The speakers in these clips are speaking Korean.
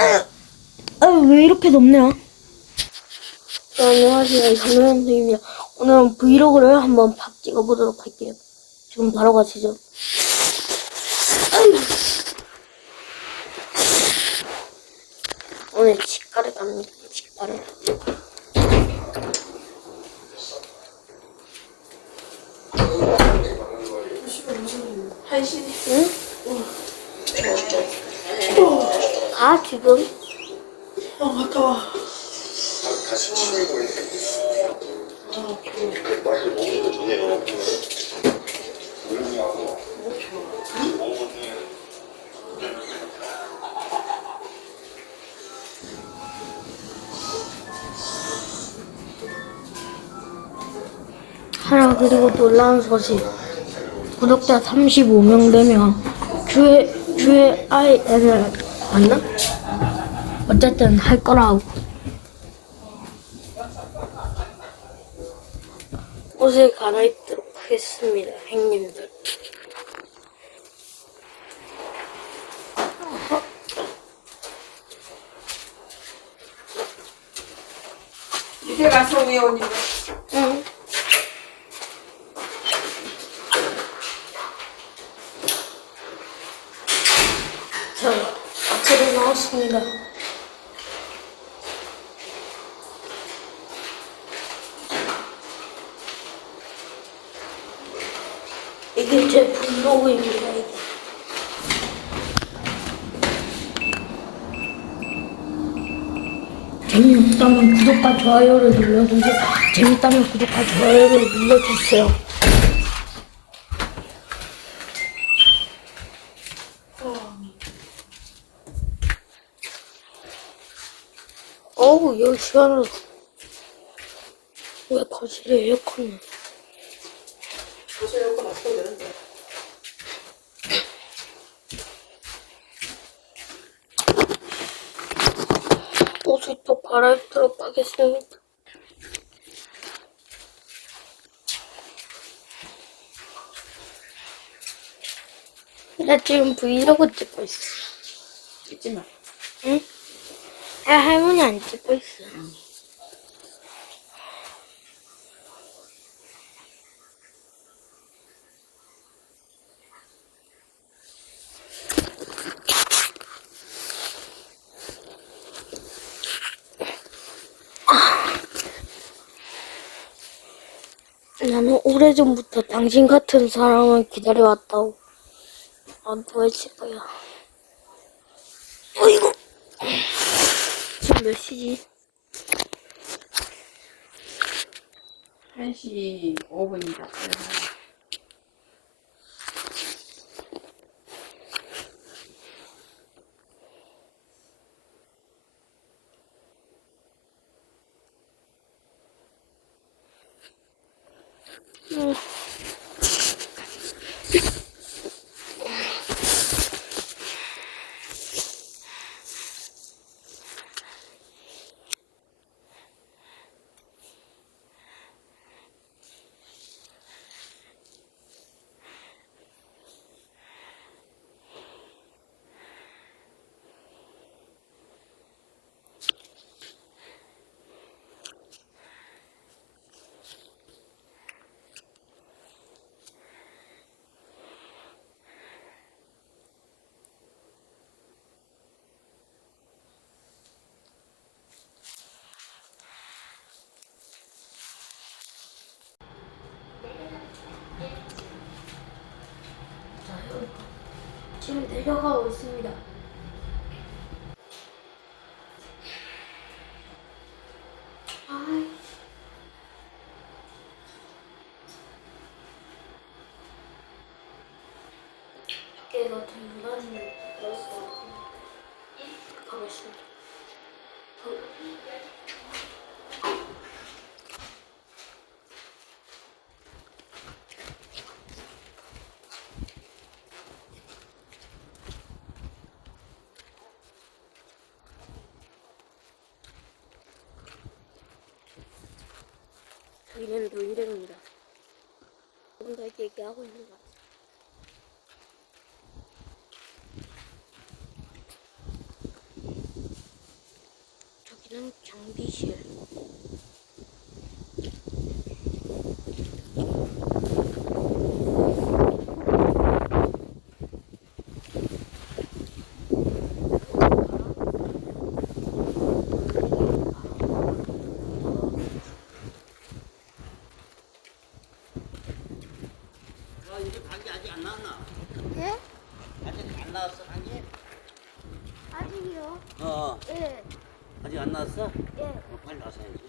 아유, 왜 이렇게 덥냐? 네, 안녕하세요. 전호 선생님입니다. 오늘은 브이로그를 한번 팍 찍어보도록 할게요. 지금 바로 가시죠. 오늘 치과를 갑니다. 치과를. 한신 응? 가, 지금? 아 갔다 와 다시 먹는 거 좋네요. 물하고 하나 그리고 놀라운 소식 구독자 35명 되면 주에 주에 아이를 맞나? 어쨌든 할 거라고. 옷을 갈아입도록 하겠습니다 형님들. 이제 가서 외우니 응. 자, 아침에 나왔습니다. 이게 제 브이로그입니다, 이게. 재미없다면 구독과 좋아요를 눌러주세요. 재밌다면 구독과 좋아요를 눌러주세요. 어우, 여기 시원하다. 왜 거실에 에어컨이? 벌써 이렇게 맞춰도 되는데 옷을 또 갈아입도록 하겠습니다. 나 지금 브이로그 찍고 있어. 잊지 마 응? 아, 할머니 안 찍고 있어. 나는 오래전부터 당신 같은 사람을 기다려왔다고. 외칠 거야. 어이구. 지금 몇 시지? 1시 5분이다 응. 내려가고 있습니다. 얘네들도 인정입니다. 조금 더 이렇게 얘기하고 있는 것 같아요. 저기는 경비실. 아직 안 나왔어? 예. 어, 빨리 나서야지.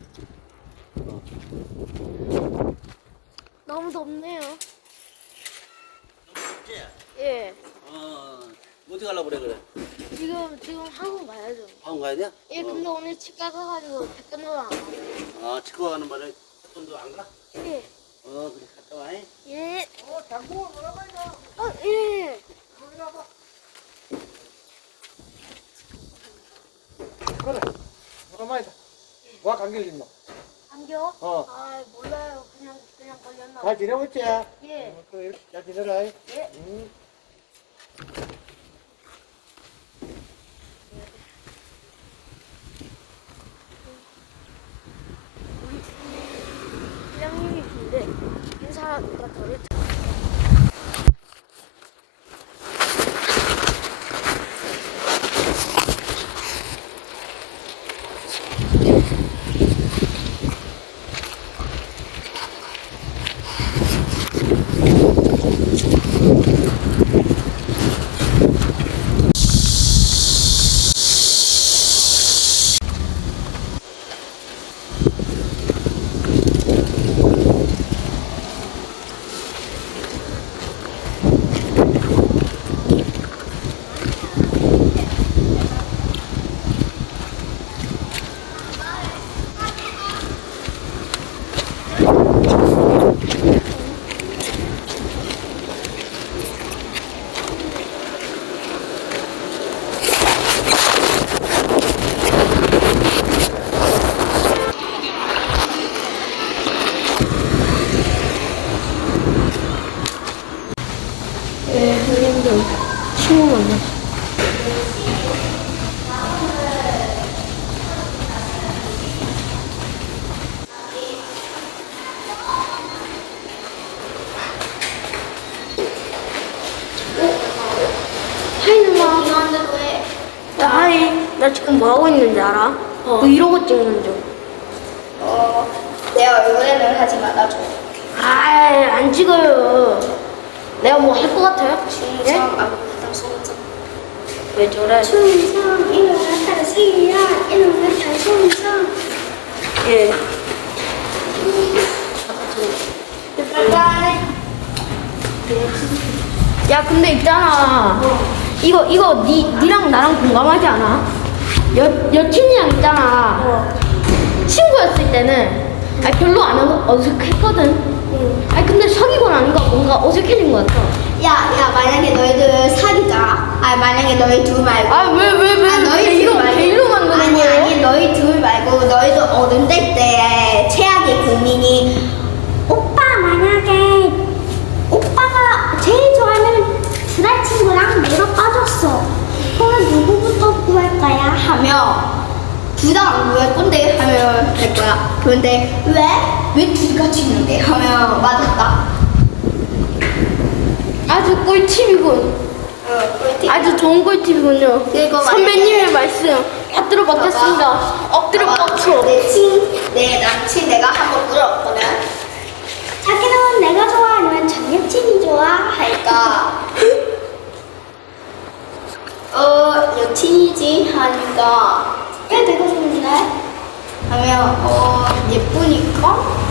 너무 덥네요. 덥지? 예. 어, 어디 가려고 그래 그래? 지금 지금 학원 가야죠. 학원 가야 돼? 예, 근데 오늘 치과 가가지고 태권도를 안 가요. 아, 치과 가는 말에 태권도 안 가? 예. 어, 그래 갔다 와. 잉? 예. 어, 장보고 놀아봐요. 어, 예. 놀와봐 그래. 오랜만이다. 와 감기 걸렸노? 안겨? 어. 아, 몰라요. 그냥 그냥 걸렸나 봐. 잘 지내고 있지? 예. 어, 그래, 잘 지내라. 잉? 예. 응. 회장님이 근데 인사가 저를 예, 선생님들 누나. 야 하이. 나 지금 뭐 하고 있는지 알아? 브이로그 찍는 중. 어, 내 얼굴에는 하지 말아줘. 아이 안 찍어요. 내가 뭐 할 것 같아요? 아, 그다음 충성. 왜 저래? 충성, 이놈의 탈수야, 이놈의 탈충성. 예.拜拜。 야 근데 있잖아 이거 이거 니 니랑 나랑 공감하지 않아? 여 여친이랑 있잖아 친구였을 때는 아니 별로 안 어- 어색했거든. 아니 근데 사귀고 나니까 뭔가 어색해진 것 같아. 야, 야, 만약에 너희들 사귀자. 아, 만약에 너희 둘 말고. 아 왜 왜 왜 아, 너희 둘 말고. 개인로 만드는 아니, 거예요? 아니, 너희 둘 말고, 너희도 어른 될 때, 최악의 고민이, 오빠, 만약에, 오빠가 제일 좋아하는 두달 친구랑 내가 빠졌어. 그러면 누구부터 구할 거야? 하며, 둘다안 구할 건데? 하면 될 거야. 그런데, 왜? 왜 둘이 같이 있는데? 하면, 맞았다. 아주 꿀팁이군. 어, 꿀팁. 아주 좋은 꿀팁이군요. 그리고 선배님의 말씀 엎드려 받겠습니다. 엎드려 봐봐. 뻗쳐. 내 친, 내 남친 내가 한번 물어봤거든. 자기는 내가 좋아 아니면 전 여친이 좋아? 하니까 어 여친이지 하니까 왜 내가 좋은데? 하면 어 예쁘니까?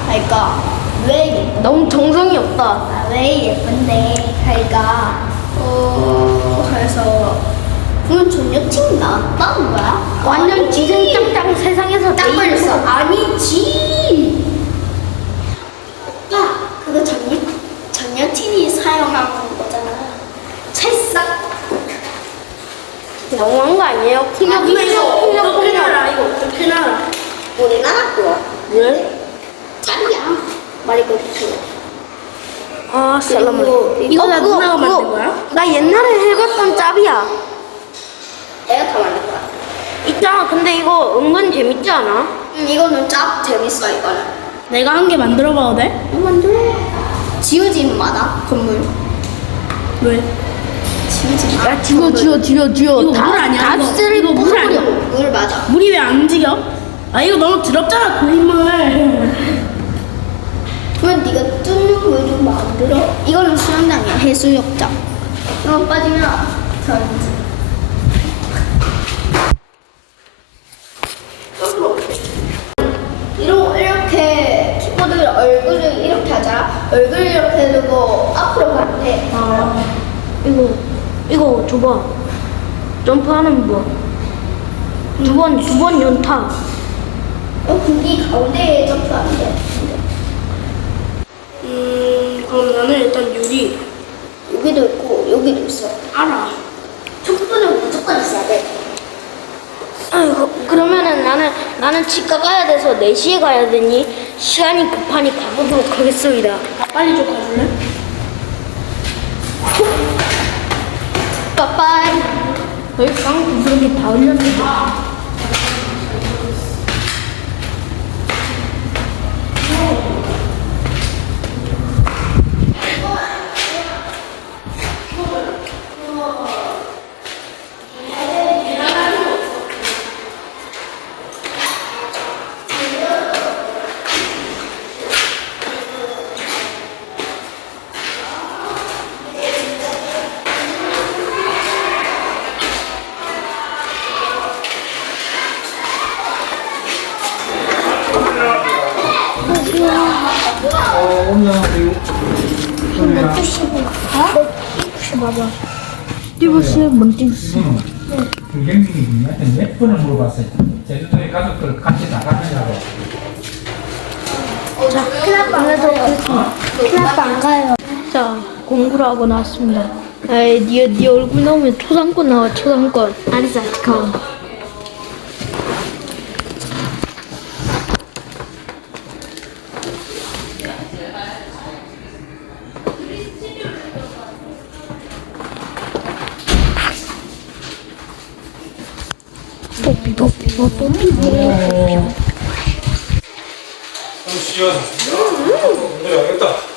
하니까 왜? 너무 정성이 없다. 아, 왜 예쁜데? 하니까 어 그래서 그럼 전 여친이 나왔다는 거야? 완전 지승짱짱 세상에서 딱 걸렸어. 아니지. 오빠, 그거 전, 여, 전 여친이 사용하는 거잖아. 찰싹. 너무한 거 아니에요? 폭력, 폭력, 폭력, 폭력. 이거 어떻게 나라? 우리 나라 거. 왜? 짱이야. 말이 그렇지. 아, 살라만. 이거 나 누나가 만든 거야? 나 옛날에 해봤던 짭이야. 내가 다 만든 거야. 있잖아. 근데 이거 은근 재밌지 않아? 응, 이거는 짭 재밌어, 이거는. 내가 한 개 만들어봐도 돼? 만들어. 지우지는 마다, 건물. 왜? 지우지 마. 야, 지워, 지워, 지워, 지워. 이거 물 아니야? 다 쓰리 이거 물 아니야? 물 맞아. 물이 왜 안 움직여? 아 이거 너무 더럽잖아 고인물 그럼 네가 뚫는 물좀 많은데. 들어? 이거는 수영장이야 해수욕장 이거 빠지면 저 이러- 이렇게 키보드 얼굴을 이렇게 하자 얼굴을 이렇게 두고 앞으로 가는데 아, 이거, 이거 줘봐. 점프하는 거. 두 번, 두 번 연타. 어, 공기 가운데에 점프하면 돼 음, 그럼 나는 일단 유리. 여기도 있고 여기도 있어 알아. 촛불은 무조건 있어야 돼 아이고, 그러면은 나는, 나는 치과 가야 돼서 4시에 가야 되니, 시간이 급하니 가보도록 하겠습니다. 아, 빨리 좀 가줄래? 빠빠이. 여기 깡 부스러기 다 흘렸는데. 어, 오늘 우리 띠부씨 뭔띠부씨 김경민님한테 몇 번을 물어봤어요. 제주도에 가족들 같이 나가느냐고. 자, 클럽 안 가요 자, 공부를 하고 나왔습니다. 에이, 네, 네 얼굴 나오면 초상권 나와, 초상권. 알았어, 가. 뽀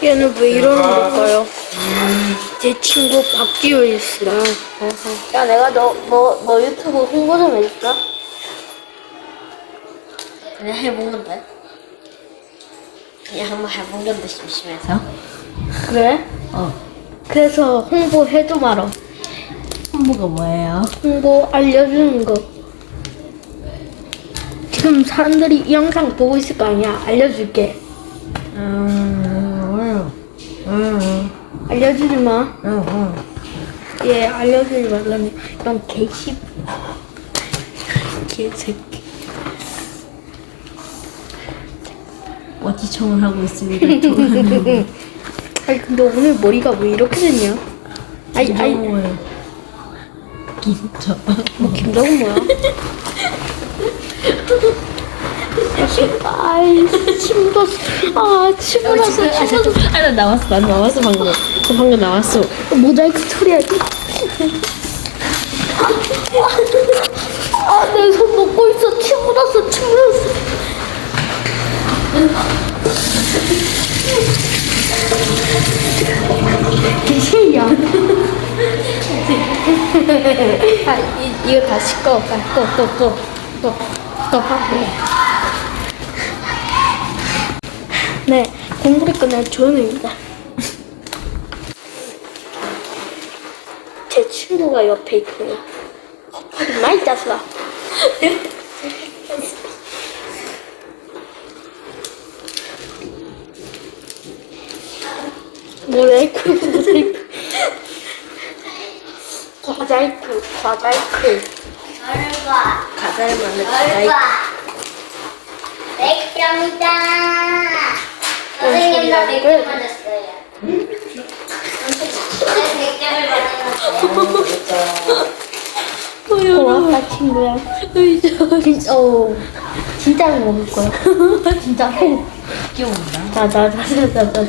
얘는 왜 이러는 걸까요? 제 친구 박기효 씨다. 야, 내가 너, 너, 너 유튜브 홍보 좀 해줄까? 그냥 해본 건데. 그냥 한번 해본 건데 심심해서. 그래? 어. 그래서 홍보 해도 말어. 홍보가 뭐예요? 홍보 알려주는 거. 지금 사람들이 이 영상 보고 있을 거 아니야? 알려줄게. 음, 음, 알려주지 마. 음, 음. 예, 알려주지 말라니. 이런 개씨. 개새끼. 어디청을 하고 있습니다. 아니, 근데 오늘 머리가 왜 이렇게 됐냐? 김정호예요. 김정. 뭐, 김정은 뭐야? 아이, 침도, 아, 침도 났어, 침도 났어. 아, 나 나왔어. 난 나왔어, 방금. 나 방금 나왔어. 모자이크 처리해야지. 아, 내 손 먹고 있어. 침 묻었어, 침 묻었어. 개새야. 아, 이, 이거 다시 꺼. 아, 꺼, 꺼, 꺼. 꺼, 꺼, 하고. 네, 공부를 끝낸 조현우입니다. 제 친구가 옆에 있고요. 헛발이 많이 짰어. 모자이크, 모자이크. 과자이크, 과자이크. 얼과 가자를 만들 얼과 백점이다 선생님 나 백점 맞았어요 저는 백점을 받았어요 고맙다, 친구야. 진짜, 어, 진짜로 먹을 거야. 진짜로. 귀여운다. 자, 자, 자, 자, 자, 자.